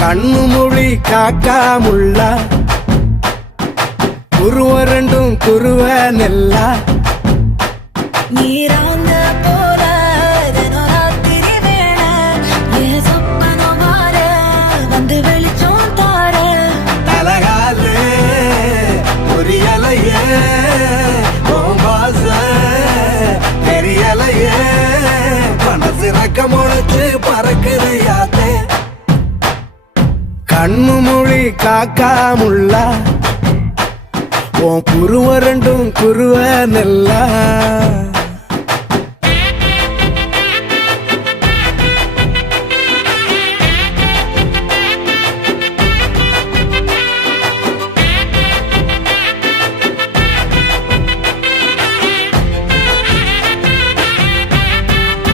கண்ணு மொழி காக்கா முள்ளா குருவ ரெண்டும் குருவ நெல்லா நீராங்க போல ராத்திரி வேள என் சொப்பனம் மாற வந்து வெளிச்சம் தார தலகாலே புரியலையே பாச தெரியலையே மனசு ரக்க முளைச்சு பறக்குதையாத்தே கண்ணு மொழி காக்கா முள்ளா உன் குருவ ரெண்டும் குருவ நெல்லா